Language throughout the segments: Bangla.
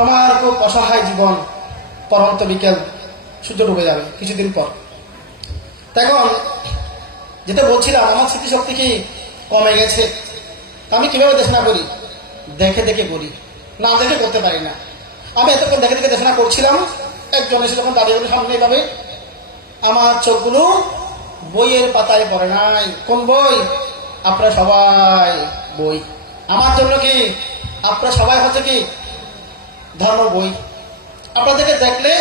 আমার খুব অসহায় জীবন পরন্ত বিকেল সূর্য ডুবে যাবে কিছুদিন পর। এখন যেটা বলছিলাম, আমার স্মৃতিশক্তি কি কমে গেছে? আমি কীভাবে দেশনা করি? দেখে দেখে করি। না দেখে করতে পারি না। আমি এতক্ষণ দেখে দেখে দেশনা করছিলাম, একজন এসে যখন দাঁড়িয়ে সামনে এভাবে আমার চোখগুলো বইয়ের পাতায় পড়ে নাই। কোন বই? আপনারা সবাই বই। আমার জন্য কি? আপনারা সবাই হচ্ছে কি ধর্ম বই। আপনাদেরকে দেখলে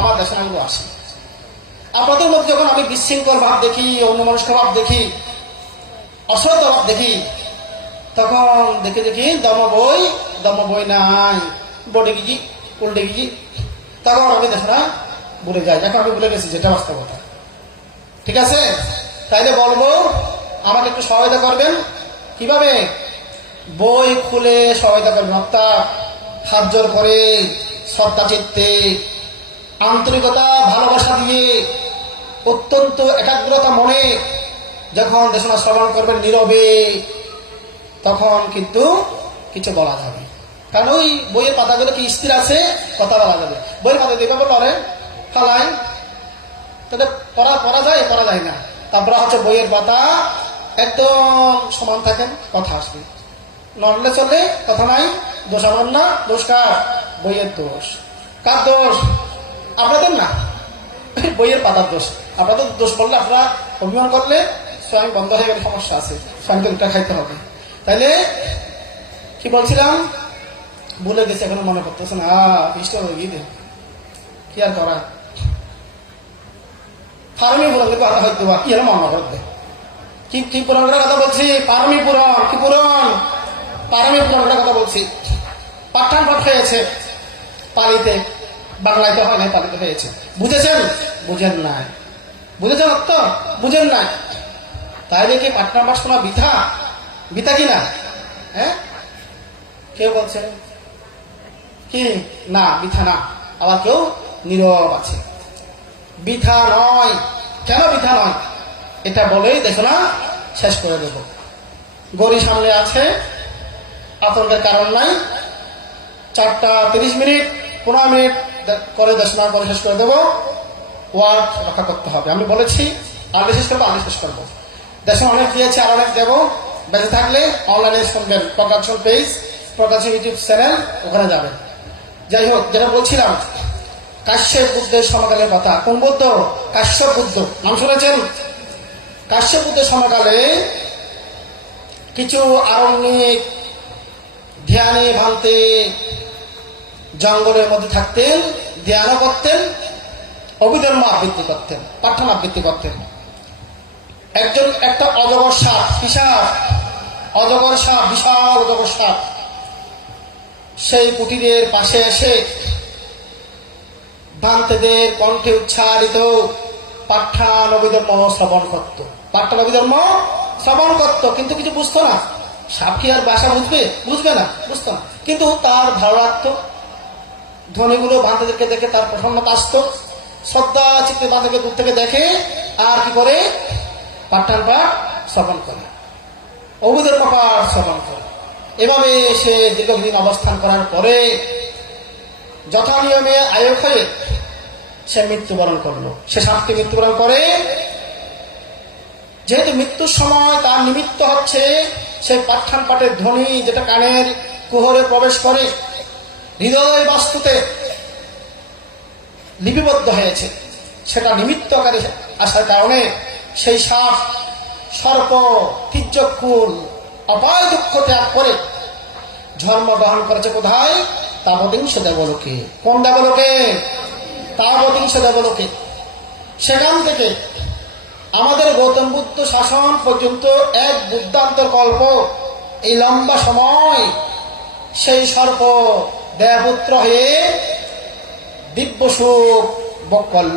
আমার দেশনাগুলো আসে আপনাদের মধ্যে যখন আমি বিশৃঙ্খল ভাব দেখি, অন্যমনস্ক ভাব দেখি অসত ভাব দেখি, তখন দেখে দেখি দম বই দম বই নাই। বডে গিজি উল্টে গিজি তখন আমি দেশনা ভুলে যাই। এখন আমি ভুলে গেছি, যেটা বাস্তবতা ঠিক আছে? তাইলে বলব, আমাকে একটু সহায়তা করবেন। কীভাবে? বই খুলে সহায়তা করবেন। অর্থাৎ হাত করে শ্রদ্ধা চিত্তে আন্তরিকতা, ভালোবাসা দিয়ে অত্যন্ত একাগ্রতা মনে যখন দেশনা শ্রবণ করবেন নীরবে, তখন কিন্তু কিছু বলা যাবে। কারণ ওই বইয়ের পাতাগুলো কি স্থির আছে? কথা বলা যাবে। বইয়ের পাতা দিয়ে বলে ফালাই তাদের পড়া পড়া যায় পড়া যায় না। তারপরে হচ্ছে বইয়ের পাতা একদম সমান থাকেন কথা আসবে। নড়লে চলে, কথা নাই। দোষ আমার না, দোষ কার? বইয়ের দোষ। কার দোষ? আপনাদের না? বইয়ের পাতার দোষ। আপনাদের দোষ বললে আপনারা অভিমান করলে স্বয়ং বন্ধ হয়ে গেলে সমস্যা আছে। স্বামীকে দুটা খাইতে হবে। তাইলে কি বলছিলাম? ভুলে গেছে এখনও মনে করতেছে না। ইষ্ট কি আর করা ফার্মি পুরাণ কিন্তু আদা হয়তো কি হলো মনে করবে কি কি পুরাণের কথা বলছি? পারমি পুরাণ, কি পুরাণ? পারমি পুরাণের কথা বলছি। পাঠান পাঠ হয়েছে। পালিতে, বাংলায় তো হয় নাই, পালিতে হয়েছে। বুঝেছেন? বুঝেন নাই। বুঝেছেন তো বুঝেন নাই। তাই দেখে পাটনা পাঠ শোনা বিথা? বিথা কি না? হ্যাঁ? কেউ বলছেন কি? না, বিথা না। আবার কেউ নীরব আছে। বিথা নয়। কেন বিথা নয়? এটা বলেই দেখো না, শেষ করে দেব। গড়ি সামনে আছে, আতঙ্কের কারণ নাই। চারটা তিরিশ মিনিট, পনেরো মিনিট করে দেশনা করে শেষ করে দেবো। ওয়ার্ড রক্ষা করতে হবে। আমি বলেছি আগে শেষ করব আগে শেষ করব। দেশে অনেক দিয়েছে আর অনেক দেবো। বেঁচে থাকলে অনলাইনে শুনবেন। প্রকাশন পেজ প্রকাশন ইউটিউব চ্যানেল ওখানে যাবেন। যাই হোক, যেটা বলছিলাম, কাশ্যপ বুদ্ধের সমকালের কথা। কোন বুদ্ধ? কাশ্যপ বুদ্ধ। নাম শুনেছেন? কাশ্যপ বুদ্ধের সমকালে কিছু আরণ্যিক ধ্যানে ভান্তে জঙ্গলের মধ্যে থাকতেন ধ্যানও করতেন, অভিধর্ম আবৃত্তি করতেন, পাঠন আবৃত্তি করতেন। একজন, একটা অজগর সাপ সাপ অজগর সাপ, বিশাল অজগর সাপ। সেই কুটিরের পাশে এসে দান্তেদের কণ্ঠে উচ্চারিত পাঠান অভিধর্ম শ্রবণ করত। পাঠান অভিধর্ম শ্রবণ করত, কিন্তু কিছু বুঝতো না। সাপ কি আর বাসা বুঝবে? বুঝবে না, বুঝতো না। কিন্তু তার ভালো লাগতো ধ্বনিগুলো বান্ধবদেরকে দেখে তার প্রসন্নতা আসতো। শ্রদ্ধা চিত্তে বান্ধবকে দূর থেকে দেখে আর কি করে? পাঠান পাঠ শ্রবণ করে। অভিধর্ম পাঠ শ্রবণ করে। এভাবে সে দীর্ঘদিন অবস্থান করার পরে যথা নিয়মে আয়োগ হয়ে সে মৃত্যুবরণ করল। সে সাপকে মৃত্যুবরণ করে। যেহেতু মৃত্যুর সময় তার নিমিত্ত হচ্ছে সেই পাঠান পাঠের ধ্বনি যেটা কানের কুহরে প্রবেশ করে হৃদয় বাস্তুতে লিপিবদ্ধ হয়েছে। সেটা নিমিত্তকারী আসার কারণে সেই সাপ সর্প, তির্যকুল, অপায় দুঃখ ত্যাগ করে ধর্ম গ্রহণ করেছে কোথায়? তাবতিংশ দেবলোকে। কোন দেবলোকে? তাবতিংশ দেবলোকে। সেখান থেকে আমাদের গৌতম বুদ্ধ শাসন পর্যন্ত এক বুদ্ধান্তর কল্প, এই লম্বা সময় সেই সর্প দেবপুত্র হয়ে দিব্য সুখ ভোগ করল।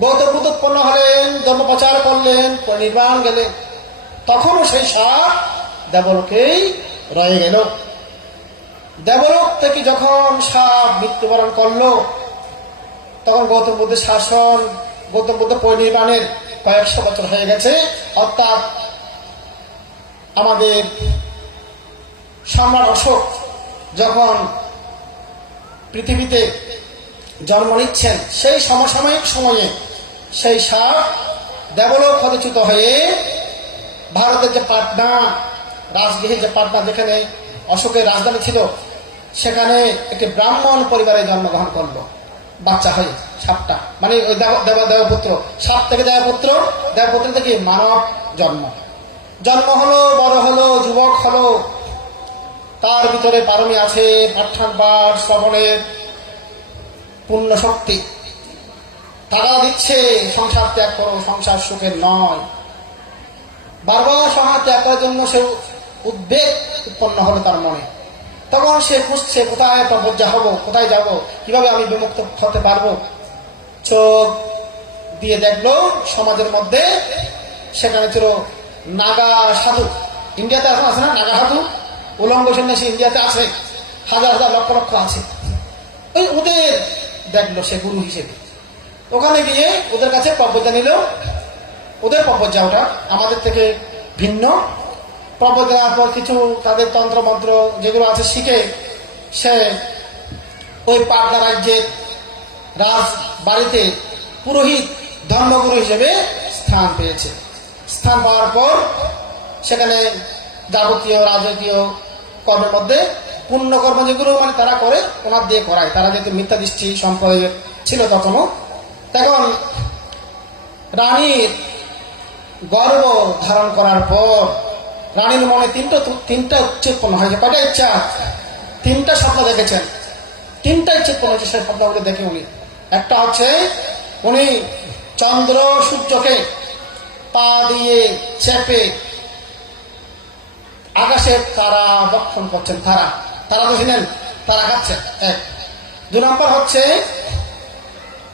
গৌতম উৎপন্ন হলেন, ধর্মপ্রচার করলেন পরিনির্বাণ গেলেন। তখনও সেই সাপ দেবলোকেই রয়ে গেল। দেবলোক থেকে যখন সাপ মৃত্যুবরণ করল, তখন গৌতম বুদ্ধের শাসন গৌতম বুদ্ধ পরিনির্বাণের কয়েকশো বছর হয়ে গেছে। অর্থাৎ আমাদের সম্রাট অশোক যখন পৃথিবীতে জন্ম নিচ্ছেন, সেই সমসাময়িক সময়ে সেই সাপ দেবলোক পদচ্যুত হয়ে ভারতের যে পাটনা রাজগৃহে যে পাটনা যেখানে অশোকের রাজধানী ছিল, সেখানে একটি ব্রাহ্মণ পরিবারে জন্মগ্রহণ করল, বাচ্চা হয়ে সাপটা। মানে ওই দেব, দেবপুত্র। সাপ থেকে দেবপুত্র দেবপুত্র থেকে মানব জন্ম। জন্ম হলো, বড় হলো, যুবক হলো তার ভিতরে পারমি আছে, পাঠান পাঠ শ্রবণের পূর্ণ শক্তি। তারা দিচ্ছে, সংসার ত্যাগ করো, সংসার সুখের নয়। বারবার সংসার ত্যাগ করার জন্য সে উদ্বেগ উৎপন্ন হলো তার মনে। তখন সে বুঝছে, কোথায় প্রবজ্জা হব, কোথায় যাব, কীভাবে আমি বিমুক্ত হতে পারব? চোখ দিয়ে দেখল, সমাজের মধ্যে সেখানে ছিল নাগা সাধু। ইন্ডিয়াতে এখন আছে না, নাগা সাধু? উলঙ্গ সন্ন্যাসী ইন্ডিয়াতে আছে, হাজার হাজার লক্ষ লক্ষ আছে। ওই ওদের দেখল সে গুরু হিসেবে। ওখানে গিয়ে ওদের কাছে প্রবজ্জা নিল। ওদের প্রবজ্জা ওটা আমাদের থেকে ভিন্ন। প্রবজ্জা দেওয়ার পর কিছু তাদের তন্ত্র মন্ত্র যেগুলো আছে শিখে সে ওই পাটনা রাজ্যের রাজ বাড়িতে পুরোহিত ধর্মগুরু হিসেবে স্থান পেয়েছে। স্থান পাওয়ার পর সেখানে যাবতীয় রাজকীয় কর্মের মধ্যে পুণ্য কর্ম যেগুলো মানে তারা করে, ওনার দিয়ে করায়। তারা যেহেতু মিথ্যা দৃষ্টি সম্প্রদায়ের ছিল তখনও। তখন রানীর গর্ব ধারণ করার পর, রানীর মনে তিনটা তিনটা উচ্চেপন্ন হয়েছে কয়টা ইচ্ছা তিনটা স্বপ্ন দেখেছেন। তিনটা উচ্চেপন্ন হয়েছে সেই স্বপ্নগুলো দেখে উনি। একটা হচ্ছে, উনি চন্দ্র সূর্যকে পা দিয়ে চেপে আকাশের তারা বক্ষণ করছেন, তারা। তারা দেখলেন তারা খাচ্ছেন এক। দু নম্বর হচ্ছে,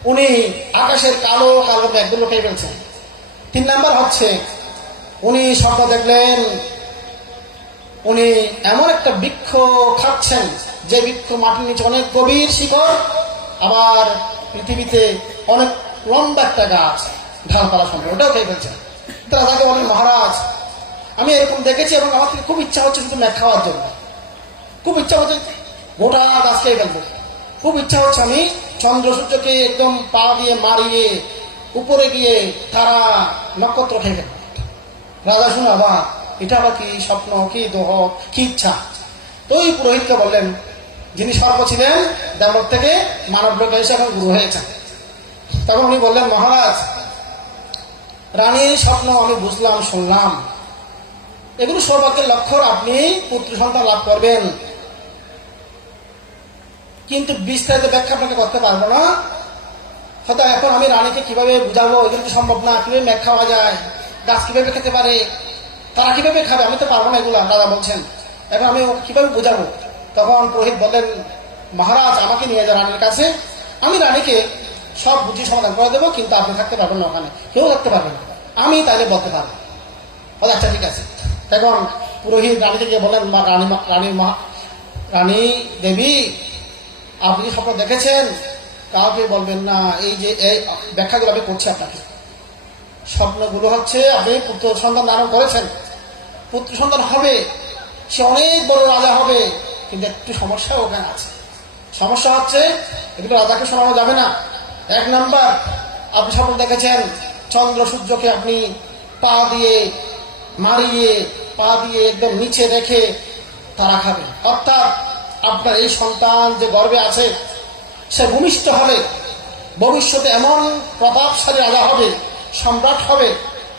উনি আকাশের কালো কালো ব্যাগগুলো পেয়ে ফেলছেন। তিন নাম্বার হচ্ছে, উনি স্বপ্ন দেখলেন, উনি এমন একটা বৃক্ষ খাচ্ছেন, যে বৃক্ষ মাটির নিচে অনেক গভীর শিকড় আবার পৃথিবীতে অনেক লম্বা একটা গাছ, ঢালপালা সম্পর্কে ওটাও খেয়ে ফেলছেন। তারা তাকে বলেন, মহারাজ আমি এরকম দেখেছি এবং আমার খুব ইচ্ছা হচ্ছে শুধু ম্যাক খাওয়ার জন্য। খুব ইচ্ছা হচ্ছে গোটা গাছ খেয়ে ফেলব খুব ইচ্ছা হচ্ছে আমি চন্দ্র সূর্যকে একদম পা দিয়ে মারিয়ে উপরে গিয়ে তারা নক্ষত্র খেয়ে ফেলব। রাজা শুনে আবার এটা আবার কি স্বপ্ন, কি দোহ, কি ইচ্ছা? তো ওই পুরোহিতকে বললেন, যিনি সর্ব ছিলেন দেবলোক থেকে মানব লোকে এসে এখন গুরু হয়েছেন তখন উনি বললেন, মহারাজ, রানীর স্বপ্ন আমি বুঝলাম, শুনলাম। এগুলো সৌভাগ্যের লক্ষণ আপনি পুত্র সন্তান লাভ করবেন। কিন্তু বিস্তারিত ব্যাখ্যা আপনাকে করতে পারব না। হয়তো এখন আমি রানীকে কীভাবে বুঝাবো, এগুলো তো সম্ভব না, কীভাবে মেঘ খাওয়া যায়, গাছ কীভাবে খেতে পারে, তারা কীভাবে খাবে, আমি তো পারব না এগুলো, দাদা বলছেন। এখন আমি কীভাবে বুঝাবো? তখন পুরোহিত বললেন, মহারাজ, আমাকে নিয়ে যা রানীর কাছে। আমি রানীকে সব বুঝি সমাধান করে দেবো, কিন্তু আপনি থাকতে পারবেন না ওখানে, কেউ থাকতে পারবেন আমি তাহলে বলতে পারব। আচ্ছা ঠিক আছে। তখন পুরোহিত রানীকে গিয়ে বললেন, মা রানী রানী, মা, রানী দেবী, আপনি স্বপ্ন দেখেছেন? কাউকে বলবেন, না, এই যে, এই ব্যাখ্যাগুলো আমি করছি আপনাকে। স্বপ্নগুলো হচ্ছে, আপনি পুত্র সন্তান ধারণ করেছেন। পুত্র সন্তান হবে, সে অনেক বড় রাজা হবে, কিন্তু একটু সমস্যা ওখানে আছে। সমস্যা হচ্ছে এগুলো রাজাকে শোনানো যাবে না। এক নাম্বার, আপনি স্বপ্ন দেখেছেন, চন্দ্র সূর্যকে আপনি পা দিয়ে মারিয়ে পা দিয়ে একদম নিচে রেখে তারা খাবে। অর্থাৎ আপনার এই সন্তান যে গর্বে আছে, সে ভূমিষ্ঠ হবে, ভবিষ্যতে এমন প্রতাপশালী রাজা হবে, সম্রাট হবে,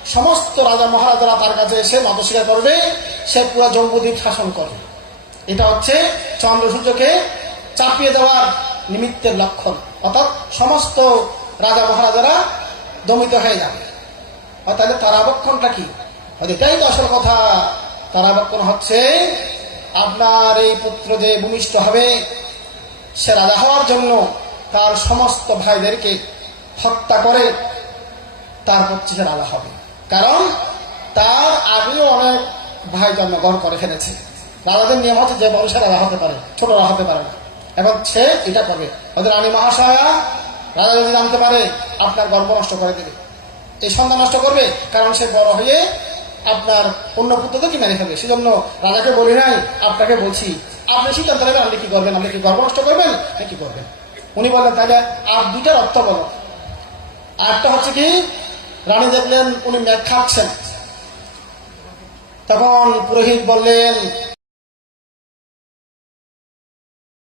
সমস্ত রাজা মহারাজারা তার কাছে এসে মতস্বীকার করবে, সে পুরো জম্বুদ্বীপ শাসন করবে। এটা হচ্ছে চন্দ্র সূর্যকে চাপিয়ে দেওয়ার নিমিত্তের লক্ষণ। অর্থাৎ সমস্ত রাজা মহারাজারা দমিত হয়ে যাবে। তাহলে তারাবক্ষণটা কি? হয়তো এটাই তো আসল কথা তারাবক্ষণ হচ্ছে, আপনার এই পুত্র যে ভূমিষ্ঠ হবে, সে রাজা হওয়ার জন্য তার সমস্ত ভাইদেরকে হত্যা করে তারপর সে রাজা হবে। কারণ তার আগেও অনেক ভাই জন্মগ্রহণ করে ফেলেছে। রাজাদের নিয়ম হচ্ছে যে বংশে রাজা হতে পারে ছোটরা হতে পারে এবং সে এটা করবে। হয়তো রানী মহাশয়া, রাজা যদি জানতে পারে, আপনার গর্ব নষ্ট করে দেবে। এই সন্তান নষ্ট করবে, কারণ সে বড় হয়ে আপনার অন্য পুত্রদেরকে মেরে ফেলবে সেজন্য রাজাকে বলি নাই, আপনাকে বলছি, আপনি সিদ্ধান্ত নেবেন, আপনি কি করবেন, আপনি কি গর্ব নষ্ট করবেন না কি করবেন? উনি বললেন, তাহলে আর দুইটার অর্থ বলো। আরেকটা হচ্ছে কি, রানী দেখলেন, উনি ম্যাক খাচ্ছেন। তখন পুরোহিত বললেন